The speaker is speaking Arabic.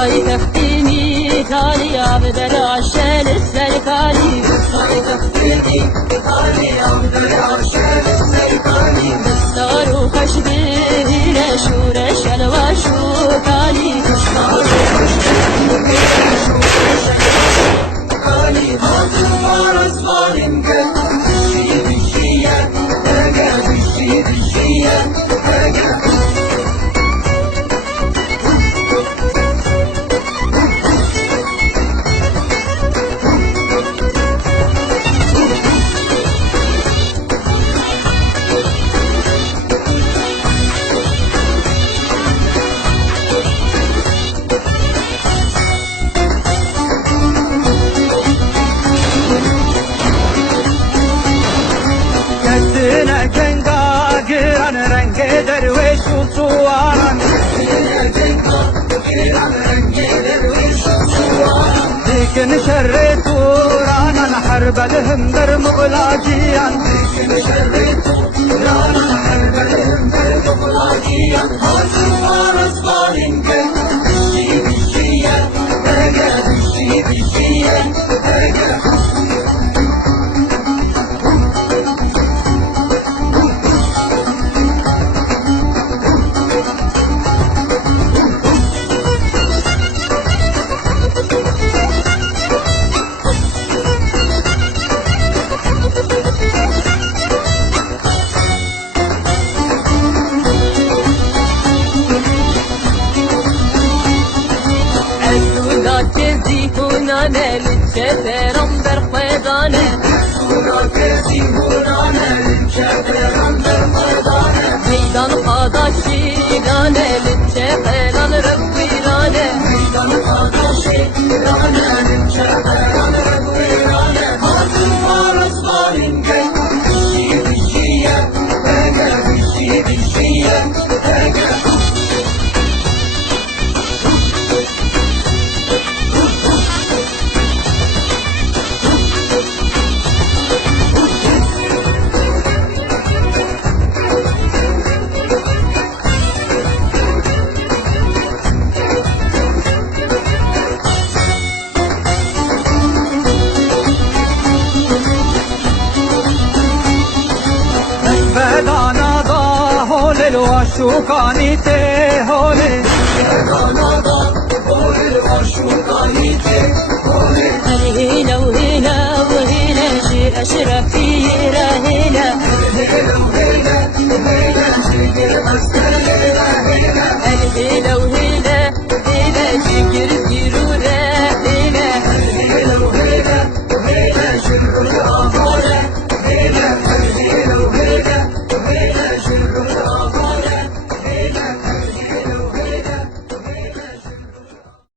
هاي تفتيني تالي عبد العشال السلكاني هاي تفتيني تالي عبد العشال السلكاني دستار وخشبه لشور شلوى شوكاني دستار وخشبه شوكاني حاصل فارس ظالم قد بشي بشيا تلقى بشي بشيا تلقى كتنا جنقا قران رنق درويش وصوارا لكن شريت ورانا الحرب لهم در مغلاجيا لكن شريت ورانا الحرب لهم در مغلاجيا حاصل فارس ظالم قد بشي بشيا تلقى بشي بشيا تلقى للشفرم در قيدانه ميدان قادا شيدانه للشفران ربيرانه ميدان قادا شيدانه للشفران ربيرانه حاصل فارس ظالم قد بشي بشيا تلقى بشي بشيا تلقى بدانا ضاهول الوشوكاني تهولي بدانا ضاهول الوشوكاني تهولي هيلا وهيلا وهيلا شي أشرف في هيلا هيلا